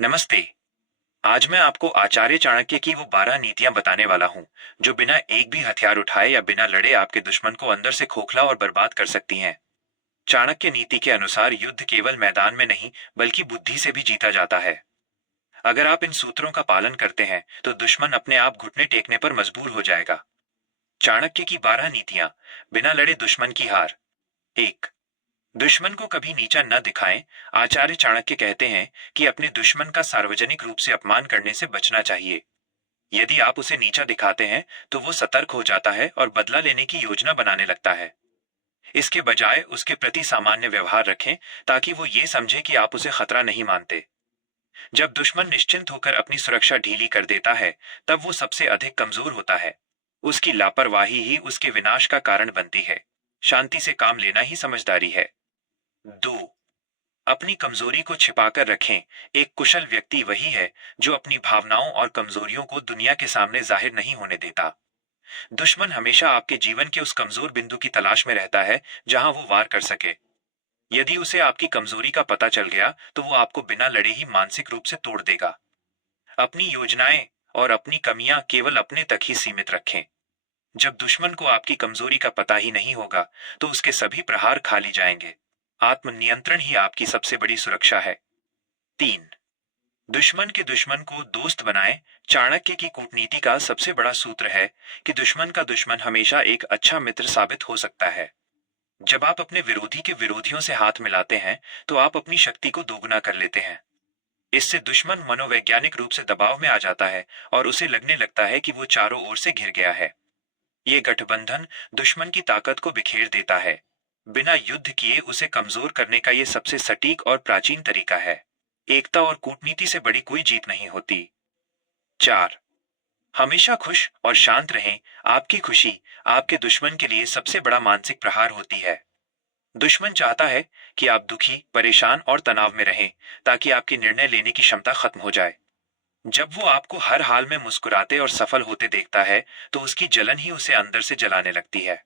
नमस्ते। आज मैं आपको आचार्य चाणक्य की वो 12 नीतियां बताने वाला हूं जो बिना एक भी हथियार उठाए या बिना लड़े आपके दुश्मन को अंदर से खोखला और बर्बाद कर सकती हैं। चाणक्य नीति के अनुसार युद्ध केवल मैदान में नहीं बल्कि बुद्धि से भी जीता जाता है। अगर आप इन सूत्रों का पालन करते हैं तो दुश्मन अपने आप घुटने टेकने पर मजबूर हो जाएगा। चाणक्य की 12 नीतियां। बिना लड़े दुश्मन की हार। एक, दुश्मन को कभी नीचा न दिखाएं। आचार्य चाणक्य कहते हैं कि अपने दुश्मन का सार्वजनिक रूप से अपमान करने से बचना चाहिए। यदि आप उसे नीचा दिखाते हैं तो वो सतर्क हो जाता है और बदला लेने की योजना बनाने लगता है। इसके बजाय उसके प्रति सामान्य व्यवहार रखें ताकि वो ये समझे कि आप उसे खतरा नहीं मानते। जब दुश्मन निश्चिंत होकर अपनी सुरक्षा ढीली कर देता है तब वो सबसे अधिक कमजोर होता है। उसकी लापरवाही ही उसके विनाश का कारण बनती है। शांति से काम लेना ही समझदारी है। दो, अपनी कमजोरी को छिपाकर रखें। एक कुशल व्यक्ति वही है जो अपनी भावनाओं और कमजोरियों को दुनिया के सामने जाहिर नहीं होने देता। दुश्मन हमेशा आपके जीवन के उस कमजोर बिंदु की तलाश में रहता है जहां वो वार कर सके। यदि उसे आपकी कमजोरी का पता चल गया तो वो आपको बिना लड़े ही मानसिक रूप से तोड़ देगा। अपनी योजनाएं और अपनी कमियां केवल अपने तक ही सीमित रखें। जब दुश्मन को आपकी कमजोरी का पता ही नहीं होगा तो उसके सभी प्रहार खाली जाएंगे। आत्मनियंत्रण ही आपकी सबसे बड़ी सुरक्षा है। तीन, दुश्मन के दुश्मन को दोस्त बनाएं। चाणक्य की कूटनीति का सबसे बड़ा सूत्र है कि दुश्मन का दुश्मन हमेशा एक अच्छा मित्र साबित हो सकता है। जब आप अपने विरोधी के विरोधियों से हाथ मिलाते हैं तो आप अपनी शक्ति को दोगुना कर लेते हैं। इससे दुश्मन मनोवैज्ञानिक रूप से दबाव में आ जाता है और उसे लगने लगता है कि वो चारों ओर से घिर गया है। ये गठबंधन दुश्मन की ताकत को बिखेर देता है। बिना युद्ध किए उसे कमजोर करने का ये सबसे सटीक और प्राचीन तरीका है। एकता और कूटनीति से बड़ी कोई जीत नहीं होती। चार, हमेशा खुश और शांत रहें। आपकी खुशी आपके दुश्मन के लिए सबसे बड़ा मानसिक प्रहार होती है। दुश्मन चाहता है कि आप दुखी, परेशान और तनाव में रहें ताकि आपकी निर्णय लेने की क्षमता खत्म हो जाए। जब वो आपको हर हाल में मुस्कुराते और सफल होते देखता है तो उसकी जलन ही उसे अंदर से जलाने लगती है।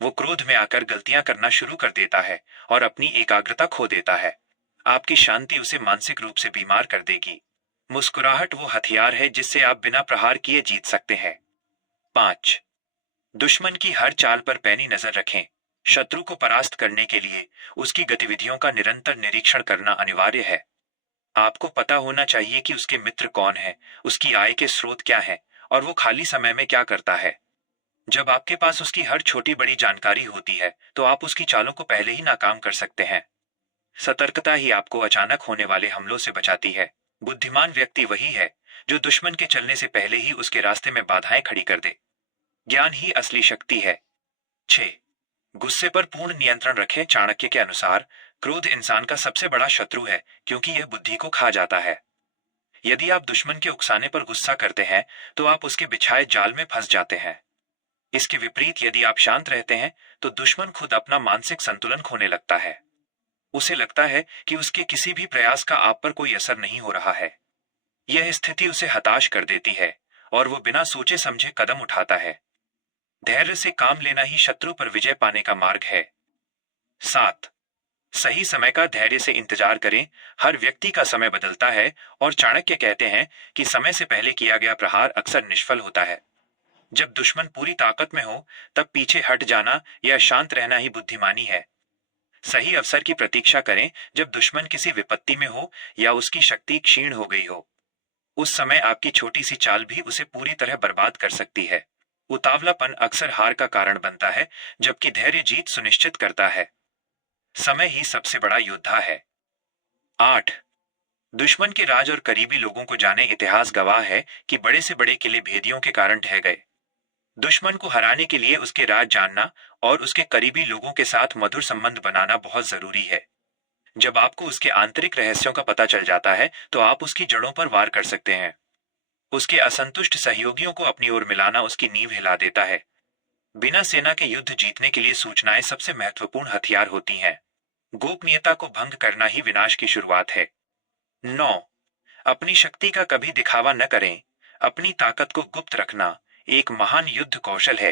वो क्रोध में आकर गलतियां करना शुरू कर देता है और अपनी एकाग्रता खो देता है। आपकी शांति उसे मानसिक रूप से बीमार कर देगी। मुस्कुराहट वो हथियार है जिससे आप बिना प्रहार किए जीत सकते हैं। पांच, दुश्मन की हर चाल पर पैनी नजर रखें। शत्रु को परास्त करने के लिए उसकी गतिविधियों का निरंतर निरीक्षण करना अनिवार्य है। आपको पता होना चाहिए कि उसके मित्र कौन हैं, उसकी आय के स्रोत क्या हैं और वो खाली समय में क्या करता है। जब आपके पास उसकी हर छोटी बड़ी जानकारी होती है तो आप उसकी चालों को पहले ही नाकाम कर सकते हैं। सतर्कता ही आपको अचानक होने वाले हमलों से बचाती है। बुद्धिमान व्यक्ति वही है जो दुश्मन के चलने से पहले ही उसके रास्ते में बाधाएं खड़ी कर दे। ज्ञान ही असली शक्ति है। 6, गुस्से पर पूर्ण नियंत्रण रखें। चाणक्य के अनुसार क्रोध इंसान का सबसे बड़ा शत्रु है क्योंकि यह बुद्धि को खा जाता है। यदि आप दुश्मन के उकसाने पर गुस्सा करते हैं तो आप उसके बिछाए जाल में फंस जाते हैं। इसके विपरीत यदि आप शांत रहते हैं तो दुश्मन खुद अपना मानसिक संतुलन खोने लगता है। उसे लगता है कि उसके किसी भी प्रयास का आप पर कोई असर नहीं हो रहा है। यह स्थिति उसे हताश कर देती है और वो बिना सोचे समझे कदम उठाता है। धैर्य से काम लेना ही शत्रु पर विजय पाने का मार्ग है। 7, सही समय का धैर्य से इंतजार करें। हर व्यक्ति का समय बदलता है और चाणक्य कहते हैं कि समय से पहले किया गया प्रहार अक्सर निष्फल होता है। जब दुश्मन पूरी ताकत में हो तब पीछे हट जाना या शांत रहना ही बुद्धिमानी है। सही अवसर की प्रतीक्षा करें जब दुश्मन किसी विपत्ति में हो या उसकी शक्ति क्षीण हो गई हो। उस समय आपकी छोटी सी चाल भी उसे पूरी तरह बर्बाद कर सकती है। उतावलापन अक्सर हार का कारण बनता है जबकि धैर्य जीत सुनिश्चित करता है। समय ही सबसे बड़ा योद्धा है। 8, दुश्मन के राज और करीबी लोगों को जाने। इतिहास गवाह है कि बड़े से बड़े किले भेदियों के कारण ढह गए। दुश्मन को हराने के लिए उसके राज जानना और उसके करीबी लोगों के साथ मधुर संबंध बनाना बहुत जरूरी है। जब आपको उसके आंतरिक रहस्यों का पता चल जाता है तो आप उसकी जड़ों पर वार कर सकते हैं। उसके असंतुष्ट सहयोगियों को अपनी ओर मिलाना उसकी नींव हिला देता है। बिना सेना के युद्ध जीतने के लिए सूचनाएं सबसे महत्वपूर्ण हथियार होती हैं। गोपनीयता को भंग करना ही विनाश की शुरुआत है। 9, अपनी शक्ति का कभी दिखावा न करें। अपनी ताकत को गुप्त रखना एक महान युद्ध कौशल है।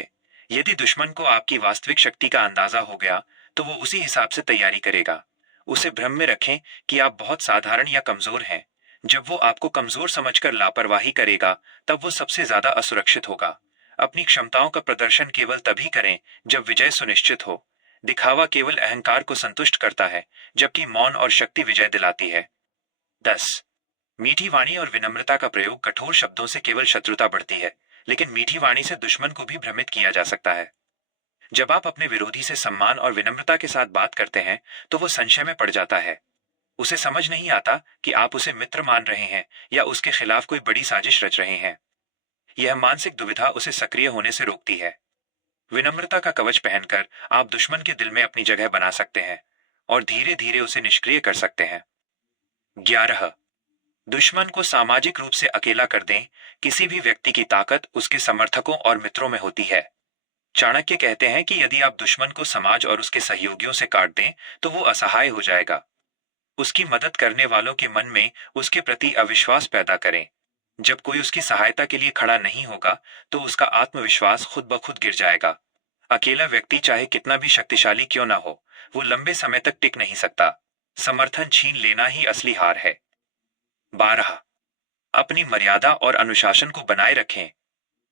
यदि दुश्मन को आपकी वास्तविक शक्ति का अंदाजा हो गया तो वो उसी हिसाब से तैयारी करेगा। उसे भ्रम में रखें कि आप बहुत साधारण या कमजोर हैं, जब वो आपको कमजोर समझकर लापरवाही करेगा, तब वो सबसे ज्यादा असुरक्षित होगा। अपनी क्षमताओं का प्रदर्शन केवल तभी करें जब विजय सुनिश्चित हो। दिखावा केवल अहंकार को संतुष्ट करता है, जबकि मौन और शक्ति विजय दिलाती है। 10. मीठी वाणी और विनम्रता का प्रयोग। कठोर शब्दों से केवल शत्रुता बढ़ती है, लेकिन मीठी वाणी से दुश्मन को भी भ्रमित किया जा सकता है। जब आप अपने विरोधी से सम्मान और विनम्रता के साथ बात करते हैं, तो वो संशय में पड़ जाता है। उसे समझ नहीं आता कि आप उसे मित्र मान रहे हैं या उसके खिलाफ कोई बड़ी साजिश रच रहे हैं। यह मानसिक दुविधा उसे सक्रिय होने से रोकती है। विनम्रता का कवच पहनकर आप दुश्मन के दिल में अपनी जगह बना सकते हैं और धीरे धीरे उसे निष्क्रिय कर सकते हैं। 11. दुश्मन को सामाजिक रूप से अकेला कर दें। किसी भी व्यक्ति की ताकत उसके समर्थकों और मित्रों में होती है। चाणक्य कहते हैं कि यदि आप दुश्मन को समाज और उसके सहयोगियों से काट दें, तो वो असहाय हो जाएगा। उसकी मदद करने वालों के मन में उसके प्रति अविश्वास पैदा करें। जब कोई उसकी सहायता के लिए खड़ा नहीं होगा, तो उसका आत्मविश्वास खुद ब खुद गिर जाएगा। अकेला व्यक्ति चाहे कितना भी शक्तिशाली क्यों ना हो, वो लंबे समय तक टिक नहीं सकता। समर्थन छीन लेना ही असली हार है। 12. अपनी मर्यादा और अनुशासन को बनाए रखें।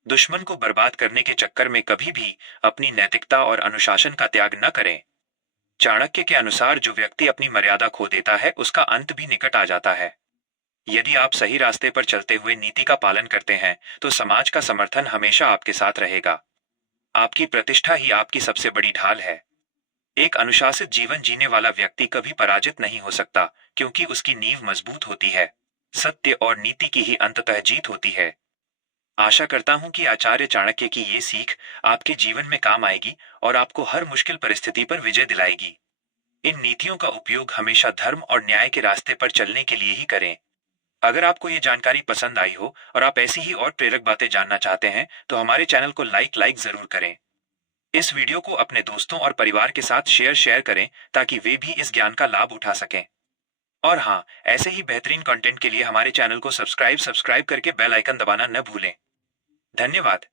दुश्मन को बर्बाद करने के चक्कर में कभी भी अपनी नैतिकता और अनुशासन का त्याग न करें। चाणक्य के अनुसार जो व्यक्ति अपनी मर्यादा खो देता है, उसका अंत भी निकट आ जाता है। यदि आप सही रास्ते पर चलते हुए नीति का पालन करते हैं, तो समाज का समर्थन हमेशा आपके साथ रहेगा। आपकी प्रतिष्ठा ही आपकी सबसे बड़ी ढाल है। एक अनुशासित जीवन जीने वाला व्यक्ति कभी पराजित नहीं हो सकता, क्योंकि उसकी नींव मजबूत होती है। सत्य और नीति की ही अंततः जीत होती है। आशा करता हूं कि आचार्य चाणक्य की ये सीख आपके जीवन में काम आएगी और आपको हर मुश्किल परिस्थिति पर विजय दिलाएगी। इन नीतियों का उपयोग हमेशा धर्म और न्याय के रास्ते पर चलने के लिए ही करें। अगर आपको ये जानकारी पसंद आई हो और आप ऐसी ही और प्रेरक बातें जानना चाहते हैं, तो हमारे चैनल को लाइक जरूर करें। इस वीडियो को अपने दोस्तों और परिवार के साथ शेयर करें, ताकि वे भी इस ज्ञान का लाभ उठा सकें। और हाँ, ऐसे ही बेहतरीन कंटेंट के लिए हमारे चैनल को सब्सक्राइब करके बेल आइकन दबाना न भूलें। धन्यवाद।